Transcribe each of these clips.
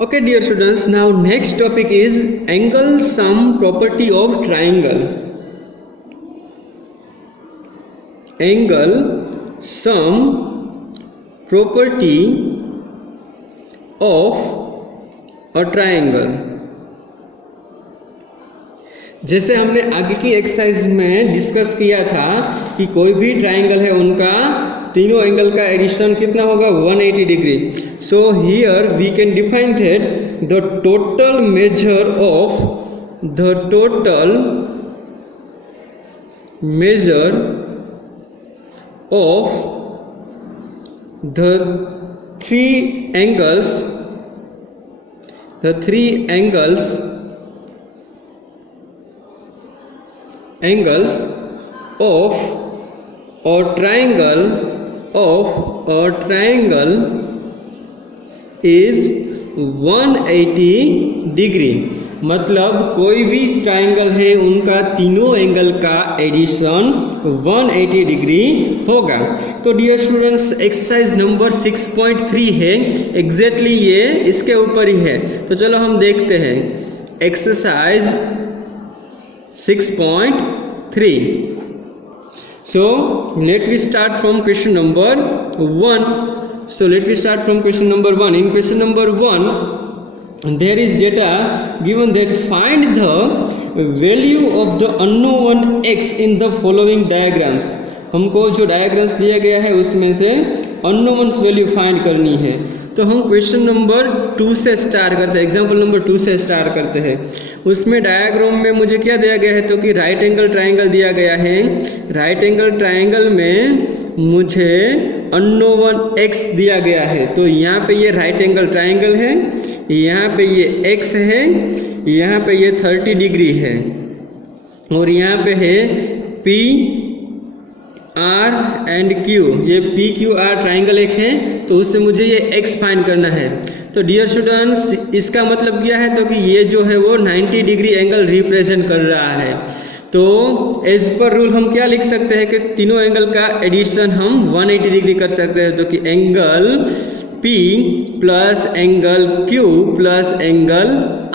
Okay, dear students, now next topic is angle sum property of triangle. Angle sum property of a triangle. जैसे हमने आगे की exercise में discuss किया था कि कोई भी ट्राइंगल है उनका तीनों एंगल का एडिशन कितना होगा 180 degree. So here we can define that the total measure of the three angles of a triangle is 180 degree. मतलब कोई भी ट्राइंगल है उनका तीनों एंगल का एडिशन 180 डिग्री होगा. तो डियर स्टूडेंट्स, एक्सरसाइज नंबर 6.3 है, एग्जैक्टली ये इसके ऊपर ही है. तो चलो हम देखते हैं exercise 6.3. So let me start from question number 1. So let me start from question number 1. In question number 1, there is data given that find the value of the unknown x in the following diagrams. हमको जो diagrams दिया गया है उसमें से unknowns value find करनी है. तो हम क्वेश्चन नंबर 2 से स्टार्ट करते हैं, एग्जाम्पल नंबर 2 से स्टार्ट करते हैं. उसमें डायग्राम में मुझे क्या दिया गया है, तो कि राइट एंगल ट्राइंगल दिया गया है. राइट एंगल ट्राइंगल में मुझे अननोन एक्स दिया गया है. तो यहाँ पे ये राइट एंगल ट्राइंगल है, यहाँ पे ये एक्स है, यहाँ पे ये 30 डिग्री है और यहाँ पे है पी आर एंड क्यू. ये पी क्यू आर ट्राइंगल एक है, तो उससे मुझे ये एक्स फाइंड करना है. तो डियर स्टूडेंट्स, इसका मतलब क्या है, तो कि ये जो है वो 90 डिग्री एंगल रिप्रेजेंट कर रहा है. तो एज पर रूल हम क्या लिख सकते हैं कि तीनों एंगल का एडिशन हम 180 डिग्री कर सकते हैं. तो कि angle P plus angle Q plus angle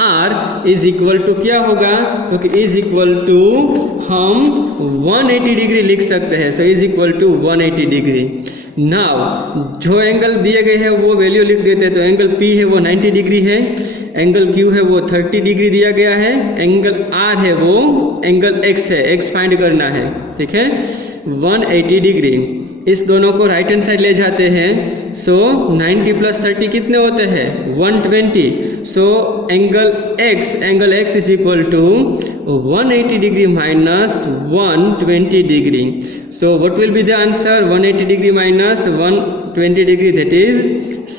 R is equal to क्या होगा, तो कि इज इक्वल टू हम 180 डिग्री लिख सकते हैं. So is equal to 180 degree. Now जो एंगल दिए गए हैं वो वैल्यू लिख देते हैं. तो एंगल P है वो 90 डिग्री है, एंगल Q है वो 30 डिग्री दिया गया है, एंगल R है वो एंगल X है, X फाइंड करना है. ठीक है, 180 डिग्री. इस दोनों को राइट हैंड साइड ले जाते हैं. सो 90 प्लस 30 कितने होते हैं 120. So angle X is equal to 180 degree minus 120 degree. So what will be the answer, 180 degree minus 120 degree, that is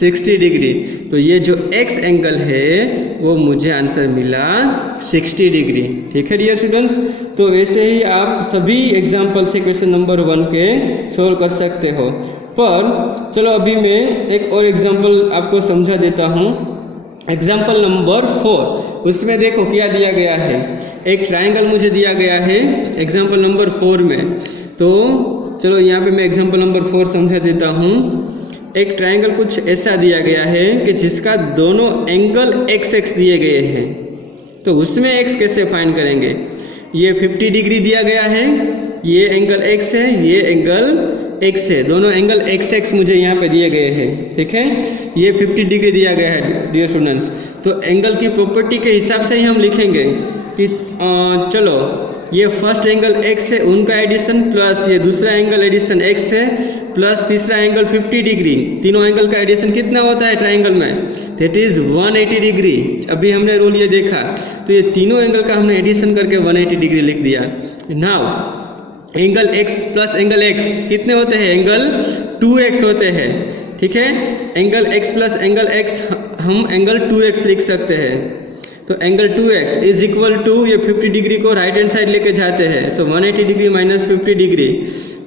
60 degree. तो ये जो X एंगल है वो मुझे आंसर मिला 60 डिग्री. ठीक है डियर स्टूडेंट्स, तो ऐसे ही आप सभी एग्जाम्पल से क्वेश्चन नंबर 1 के सोल्व कर सकते हो. पर चलो अभी मैं एक और एग्जाम्पल आपको समझा देता हूँ. एग्जाम्पल नंबर 4, उसमें देखो क्या दिया गया है. एक ट्राइंगल मुझे दिया गया है एग्जाम्पल नंबर 4 में. तो चलो यहाँ पे मैं एग्जाम्पल नंबर 4 समझा देता हूँ. एक ट्राइंगल कुछ ऐसा दिया गया है कि जिसका दोनों एंगल x दिए गए हैं. तो उसमें x कैसे फाइंड करेंगे. ये 50 डिग्री दिया गया है, ये एंगल x है, ये एंगल x है, दोनों एंगल x मुझे यहाँ पे दिए गए हैं. ठीक है, ये 50 डिग्री दिया गया है डियर स्टूडेंट्स. तो एंगल की प्रॉपर्टी के हिसाब से ही हम लिखेंगे कि चलो ये फर्स्ट एंगल x है उनका एडिशन प्लस ये दूसरा एंगल एडिशन x है प्लस तीसरा एंगल 50 डिग्री. तीनों एंगल का एडिशन कितना होता है ट्राइंगल में, दैट इज 180 डिग्री. अभी हमने रूल ये देखा, तो ये तीनों एंगल का हमने एडिशन करके 180 डिग्री लिख दिया. Now angle x plus angle x कितने होते हैं, एंगल 2x होते हैं. ठीक है, angle x plus angle x हम एंगल 2x लिख सकते हैं. तो angle 2x is equal to ये 50 डिग्री को राइट हैंड साइड लेके जाते हैं. सो 180 डिग्री माइनस 50 डिग्री.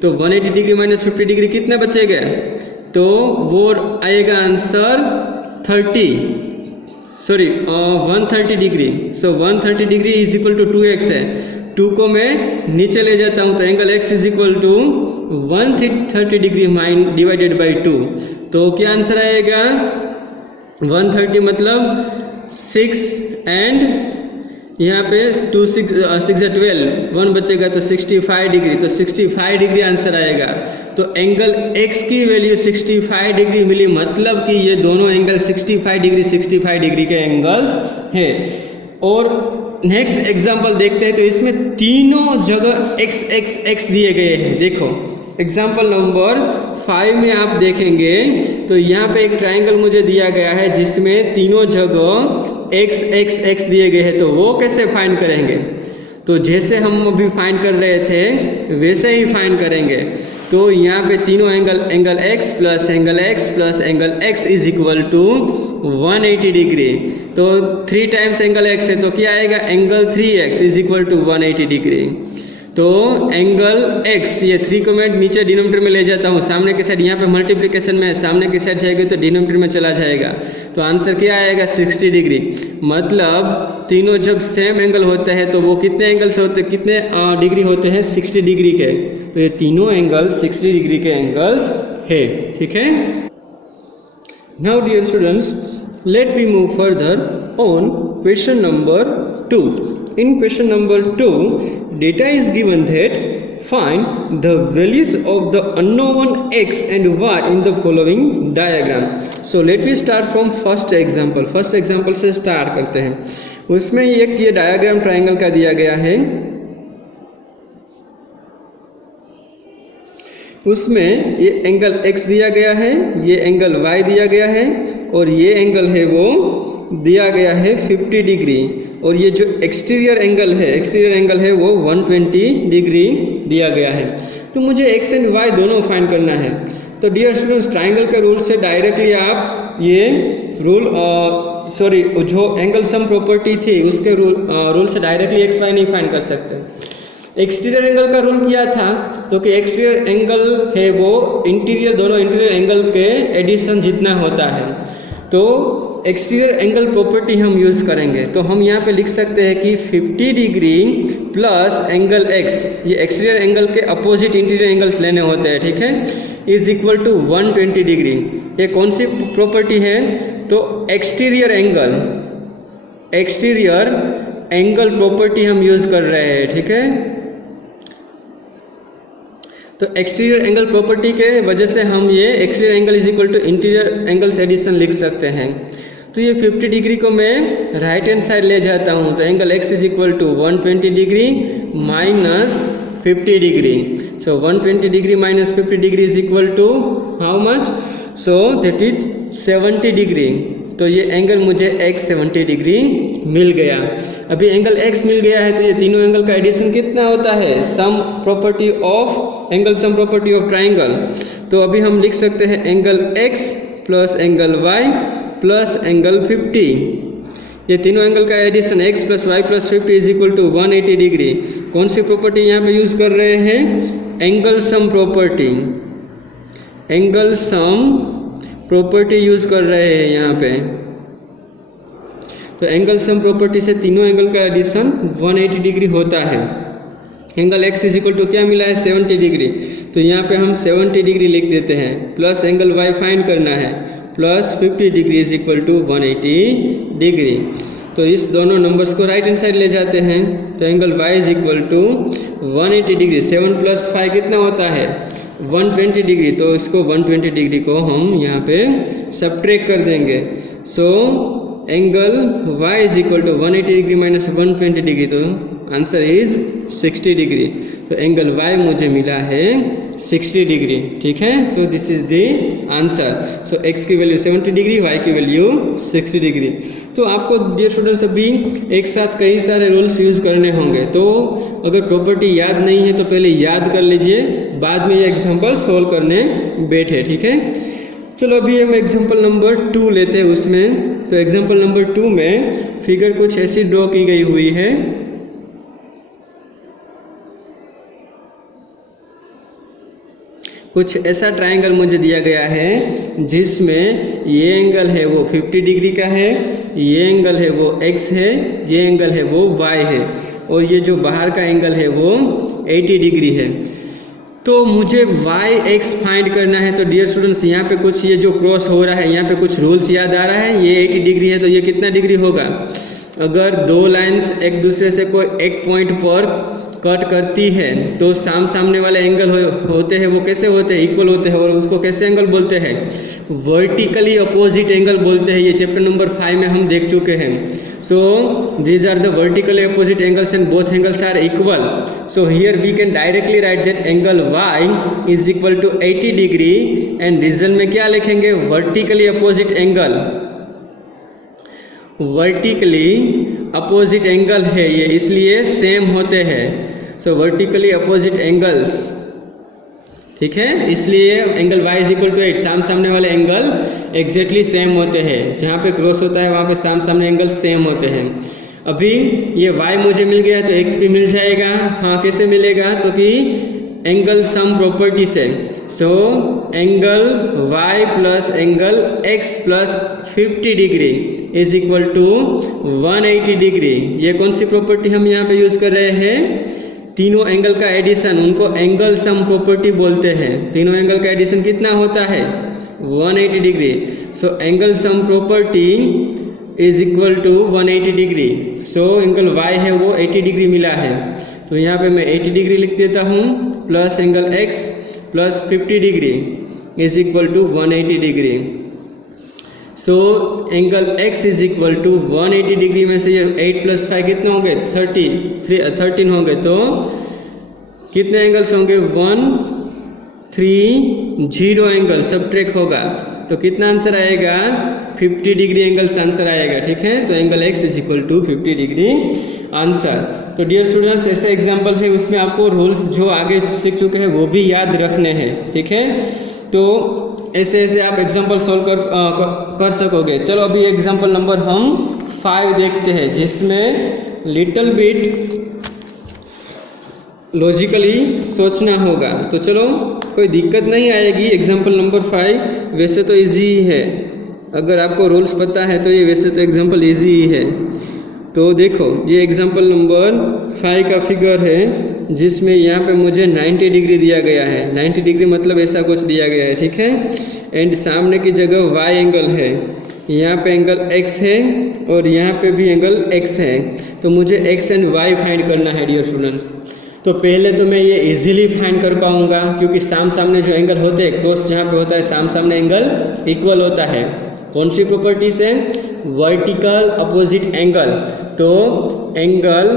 तो 180 डिग्री माइनस 50 डिग्री कितने बचेगा, तो वो आएगा answer 130 degree. So 130 degree is equal to 2x है. 2 को मैं नीचे ले जाता हूँ तो angle x is equal to 130 degree divided by 2. तो क्या आंसर आएगा, 130 मतलब 6 एंड यहाँ पे 2 6 6 12 1 बचेगा तो 65 डिग्री, तो 65 डिग्री आंसर आएगा। तो एंगल x की वैल्यू 65 डिग्री मिली, मतलब कि ये दोनों एंगल 65 डिग्री के एंगल्स हैं। और नेक्स्ट एग्जांपल देखते हैं, तो इसमें तीनों जगह x x x दिए गए हैं। देखो एग्जांपल नंबर 5 में आप देखेंगे तो यहाँ पे एक ट्रायंगल मुझे दिया गया है जिसमें तीनों जगह x x x दिए गए हैं। तो वो कैसे फाइंड करेंगे? तो जैसे हम अभी फाइंड कर रहे थे वैसे ही फाइंड करेंगे। तो यहाँ पे तीनों angle x plus angle x plus angle x is equal to 180 degree. तो 3 टाइम्स एंगल x है तो क्या आएगा? Angle 3x is equal to 180 degree. तो एंगल x, ये 3 को मैं नीचे डिनोमिनेटर में ले जाता हूँ, सामने की साइड यहाँ पे मल्टीप्लिकेशन में सामने की साइड जाएगी तो डिनोमिनेटर में चला जाएगा। तो आंसर क्या आएगा? 60 डिग्री। मतलब तीनों जब सेम एंगल होते हैं तो वो कितने एंगल्स होते हैं, कितने डिग्री होते हैं? 60 डिग्री के। तो ये तीनों एंगल 60 डिग्री के एंगल्स है। ठीक है। Now dear students, let we move further on question number 2। In question number 2, data is given that find the values of the unknown x and y in the following diagram. So let me start from first example. First example से start करते हैं। उसमें एक ये diagram triangle का दिया गया है, उसमें ये एंगल x दिया गया है, ये एंगल y दिया गया है और ये एंगल है वो दिया गया है 50 डिग्री। और ये जो एक्सटीरियर एंगल है वो 120 डिग्री दिया गया है। तो मुझे x एंड y दोनों फाइंड करना है। तो डियर स्टूडेंट्स, ट्रायंगल के रूल से डायरेक्टली आप ये रूल जो एंगल सम प्रॉपर्टी थी उसके रूल से डायरेक्टली x y नहीं फाइंड कर सकते। एक्सटीरियर एंगल का रूल किया था तो कि एक्सटीरियर एंगल है वो दोनों इंटीरियर एंगल के एडिशन जितना होता है। तो एक्सटीरियर एंगल प्रॉपर्टी हम यूज़ करेंगे। तो हम यहाँ पे लिख सकते हैं कि 50 डिग्री प्लस एंगल x, ये एक्सटीरियर एंगल के अपोजिट इंटीरियर एंगल्स लेने होते हैं, ठीक है, इज इक्वल टू 120 डिग्री। ये कौन सी प्रॉपर्टी है? तो एक्सटीरियर एंगल प्रॉपर्टी हम यूज़ कर रहे हैं। ठीक है। तो एक्सटीरियर एंगल प्रॉपर्टी के वजह से हम ये exterior angle is equal to interior angles addition लिख सकते हैं। तो ये 50 डिग्री को मैं राइट हैंड साइड ले जाता हूँ, तो angle x is equal to 120 degree minus 50 degree. So 120 degree minus 50 degree is equal to how much? So that is 70 degree. तो ये एंगल मुझे x 70 डिग्री मिल गया। अभी एंगल x मिल गया है तो ये तीनों एंगल का एडिशन कितना होता है? Sum property of triangle. तो अभी हम लिख सकते हैं angle x plus angle y plus angle 50। ये तीनों एंगल का addition x plus y plus 50 is equal to 180 degree. कौन सी प्रॉपर्टी यहाँ पे यूज कर रहे हैं? एंगल सम प्रॉपर्टी यूज कर रहे हैं यहाँ पे। तो एंगल सम प्रॉपर्टी से तीनों एंगल का एडिशन 180 डिग्री होता है। Angle x is equal to क्या मिला है? 70 डिग्री। तो यहाँ पे हम 70 डिग्री लिख देते हैं, प्लस एंगल y फाइंड करना है, plus 50 degree is equal to 180 degree. तो इस दोनों नंबर्स को राइट हैंड साइड ले जाते हैं, तो angle y is equal to 180 degree. 7 plus 5 कितना होता है? 120 डिग्री। तो इसको 120 डिग्री को हम यहाँ पे सब्ट्रैक्ट कर देंगे। So angle y is equal to 180 degree minus 120 degree, तो आंसर इज 60 डिग्री। तो एंगल y मुझे मिला है 60 डिग्री। ठीक है। So this is the answer. So x की वैल्यू 70 डिग्री, y की वैल्यू 60 डिग्री। तो आपको डियर स्टूडेंट्स अभी एक साथ कई सारे रूल्स यूज़ करने होंगे। तो अगर प्रॉपर्टी याद नहीं है तो पहले याद कर लीजिए, बाद में ये एग्जाम्पल सोल्व करने बैठे। ठीक है। चलो अभी हम एग्जाम्पल नंबर 2 लेते हैं उसमें। तो एग्जाम्पल नंबर 2 में फिगर कुछ ऐसी ड्रॉ की गई हुई है। कुछ ऐसा ट्रायंगल मुझे दिया गया है जिसमें ये एंगल है वो 50 डिग्री का है, ये एंगल है वो x है, ये एंगल है वो y है, और ये जो बाहर का एंगल है वो 80 डिग्री है। तो मुझे वाई एक्स फाइंड करना है। तो डियर स्टूडेंट्स, यहाँ पे कुछ ये जो क्रॉस हो रहा है, यहाँ पे कुछ रूल्स याद आ रहा है। ये 80 डिग्री है, तो ये कितना डिग्री होगा? अगर दो लाइंस एक दूसरे से कोई एक पॉइंट पर कट करती है तो सामने वाले एंगल होते हैं वो कैसे होते हैं? इक्वल होते हैं। और उसको कैसे एंगल बोलते हैं? वर्टिकली अपोजिट एंगल बोलते हैं। ये चैप्टर नंबर 5 में हम देख चुके हैं। So these are the vertically opposite angles and both angles are equal. So here we can directly write that angle y is equal to 80 degree and reason में क्या लिखेंगे? Vertically opposite angle. Vertically opposite angle है ये, इसलिए same होते हैं। सो vertically opposite angles, ठीक है, इसलिए angle y is equal to 8। सामने वाले एंगल एग्जैक्टली सेम होते हैं। जहाँ पे क्रॉस होता है वहाँ पे सामने एंगल सेम होते हैं। अभी ये y मुझे मिल गया तो x भी मिल जाएगा। हाँ, कैसे मिलेगा? तो कि एंगल सम प्रॉपर्टी से। So angle y plus angle x plus 50 degree is equal to 180 degree. ये कौन सी प्रॉपर्टी हम यहाँ पे यूज कर रहे हैं? तीनों एंगल का एडिशन, उनको एंगल सम प्रॉपर्टी बोलते हैं। तीनों एंगल का एडिशन कितना होता है? 180 degree. So angle sum property is equal to 180 degree. So angle y है वो 80 डिग्री मिला है, तो यहाँ पे मैं 80 डिग्री लिख देता हूँ plus angle x plus 50 degree is equal to 180 degree. So angle x is equal to 180 degree में से ये 8 प्लस 5 कितने होंगे? 13 होंगे। तो कितने एंगल्स होंगे? 1 3 0 एंगल सब्ट्रैक्ट होगा तो कितना आंसर आएगा? 50 डिग्री एंगल्स आंसर आएगा। ठीक है, तो angle x is equal to 50 degree answer. तो डियर स्टूडेंट्स, ऐसे एग्जाम्पल है, उसमें आपको रूल्स जो आगे सीख चुके हैं वो भी याद रखने हैं। ठीक है, तो ऐसे ऐसे आप एग्जाम्पल सॉल्व कर सकोगे। चलो अभी एग्जाम्पल नंबर हम 5 देखते हैं, जिसमें लिटिल बिट लॉजिकली सोचना होगा। तो चलो, कोई दिक्कत नहीं आएगी। एग्जाम्पल नंबर 5 वैसे तो इजी है, अगर आपको रूल्स पता है तो ये वैसे तो एग्जाम्पल इजी ही है। तो देखो, ये एग्जाम्पल नंबर 5 का फिगर है, जिसमें यहाँ पे मुझे 90 डिग्री दिया गया है। 90 डिग्री मतलब ऐसा कुछ दिया गया है। ठीक है, एंड सामने की जगह y एंगल है, यहाँ पे एंगल x है और यहाँ पे भी एंगल x है। तो मुझे x एंड y फाइंड करना है डियर स्टूडेंट्स। तो पहले तो मैं ये इजीली फाइंड कर पाऊंगा, क्योंकि सामने जो एंगल होते हैं, क्रॉस जहाँ पे होता है सामने एंगल इक्वल होता है। कौन सी प्रॉपर्टी से? Vertical opposite angle. तो angle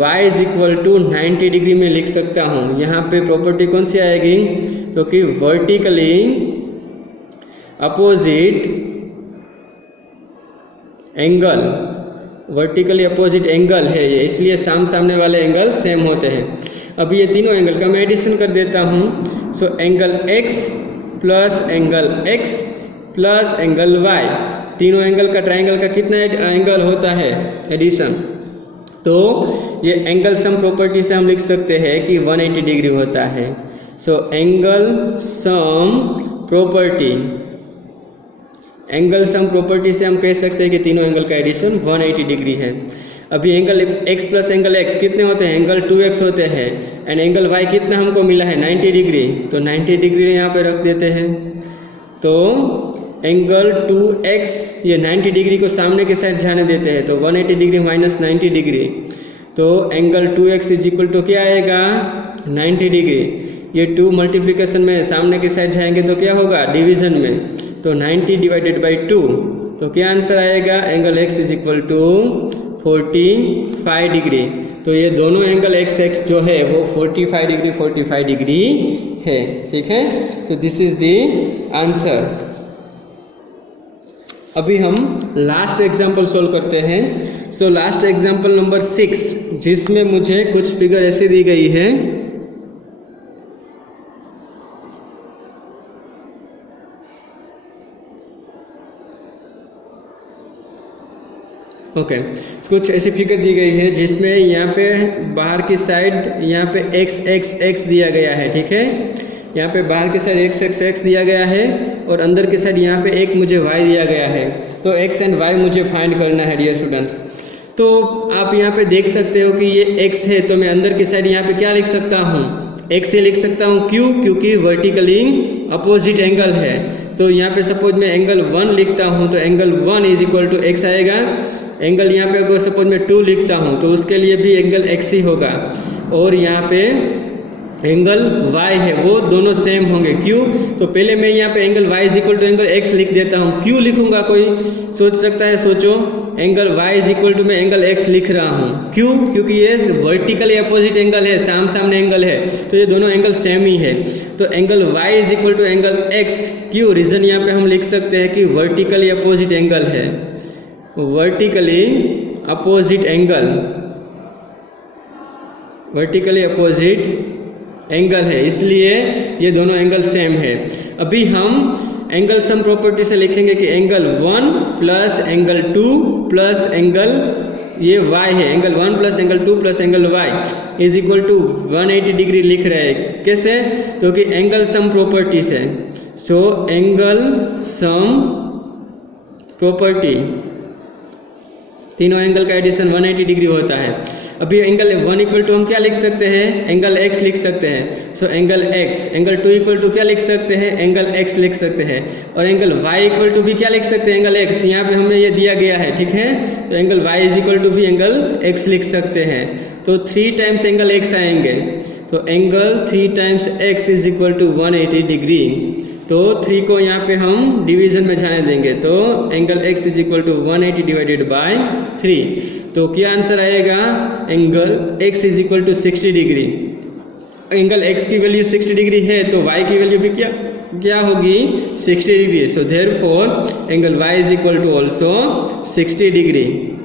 y is equal to 90 degree में लिख सकता हूँ। यहाँ पे प्रॉपर्टी कौन सी आएगी? तो कि vertically opposite angle, vertically opposite angle है ये, इसलिए सामने वाले एंगल सेम होते हैं। अब ये तीनों एंगल का मैं एडिशन कर देता हूँ। सो angle x plus angle x plus angle y, तीनों एंगल का ट्राइंगल का कितना एंगल होता है? एडिशन। तो ये एंगल सम प्रॉपर्टी से हम लिख सकते हैं कि 180 डिग्री होता है। सो angle sum property, angle sum property से हम कह सकते हैं कि तीनों एंगल का एडिशन 180 डिग्री है। अभी angle x plus angle x कितने होते हैं? एंगल 2x होते हैं। एंड एंगल y कितना हमको मिला है? 90 डिग्री। तो 90 डिग्री यहाँ पे रख देते हैं। तो एंगल 2x, ये 90 डिग्री को सामने के साइड जाने देते हैं, तो 180 डिग्री माइनस 90 डिग्री। तो angle 2x is equal to क्या आएगा? 90 डिग्री। ये 2 मल्टीप्लिकेशन में सामने के साइड जाएंगे तो क्या होगा? डिवीजन में। तो 90 डिवाइडेड बाई 2, तो क्या आंसर आएगा? Angle x is equal to 45 degree. तो ये दोनों एंगल x जो है वो 45 डिग्री है। ठीक है, तो दिस इज द आंसर। अभी हम लास्ट एग्जाम्पल सोल्व करते हैं। सो लास्ट एग्जाम्पल नंबर 6, जिसमें मुझे कुछ फिगर ऐसे दी गई है। ओके, कुछ ऐसी फिगर दी गई है जिसमें यहाँ पे बाहर की साइड यहाँ पे x दिया गया है। ठीक है, यहाँ पे बाहर की साइड x दिया गया है और अंदर की साइड यहाँ पे एक मुझे y दिया गया है। तो x एंड y मुझे फाइंड करना है डियर स्टूडेंट्स। तो आप यहाँ पे देख सकते हो कि ये x है, तो मैं अंदर की साइड यहाँ पे क्या लिख सकता हूँ? एक्स से लिख सकता हूँ क्यू, क्योंकि वर्टिकली अपोजिट एंगल है। तो यहाँ पे सपोज मैं एंगल 1 लिखता हूँ तो angle 1 is equal to x आएगा। एंगल यहाँ पे अगर सपोज मैं 2 लिखता हूँ तो उसके लिए भी एंगल एक्स ही होगा। और यहाँ पे एंगल y है वो दोनों सेम होंगे। क्यों? तो पहले मैं यहाँ पे angle y is equal to angle x लिख देता हूँ। क्यों लिखूंगा? कोई सोच सकता है, सोचो। Angle y is equal to मैं एंगल x लिख रहा हूँ। क्यों? क्योंकि ये वर्टिकली अपोजिट एंगल है, सामने एंगल है, तो ये दोनों एंगल सेम ही है। तो angle y is equal to angle x। क्यों? रीजन यहाँ पे हम लिख सकते हैं कि वर्टिकली अपोजिट एंगल है, vertically opposite angle, vertically opposite angle है, इसलिए ये दोनों एंगल सेम है। अभी हम एंगल सम प्रॉपर्टी से लिखेंगे कि angle 1 plus angle 2 plus angle ये y है, angle 1 plus angle 2 plus angle y is equal to 180 degree लिख रहे हैं। कैसे? क्योंकि एंगल सम प्रॉपर्टी से। सो एंगल सम प्रॉपर्टी, तीनों एंगल का एडिशन 180 डिग्री होता है। अभी एंगल 1 इक्वल टू हम क्या लिख सकते हैं? एंगल x लिख सकते हैं। So angle x, angle 2 equal to क्या लिख सकते हैं? एंगल x लिख सकते हैं। और एंगल y इक्वल टू भी क्या लिख सकते हैं? Angle x। यहाँ पे हमें ये दिया गया है, ठीक है। तो angle y is equal to भी एंगल x लिख सकते हैं। तो 3 टाइम्स एंगल x आएंगे, तो angle 3 times x is equal to 180 degree. तो 3 को यहाँ पे हम डिवीजन में जाने देंगे, तो angle x is equal to 180 divided by 3। तो क्या आंसर आएगा? Angle x is equal to 60 degree. Angle x की वैल्यू 60 डिग्री है तो y की वैल्यू भी क्या होगी? 60 degree. So therefore angle y is equal to also 60 degree.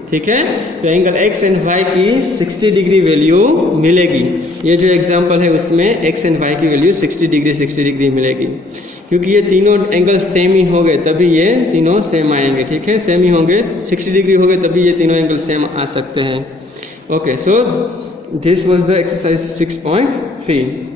ठीक है, तो एंगल x एंड y की 60 डिग्री वैल्यू मिलेगी। ये जो एग्जांपल है उसमें x एंड y की वैल्यू 60 डिग्री मिलेगी, क्योंकि ये तीनों एंगल सेम ही हो गए तभी ये तीनों सेम आएंगे। ठीक है, सेम ही होंगे, 60 डिग्री हो गए तभी ये तीनों एंगल सेम आ सकते हैं। Okay, so this was the exercise 6.3।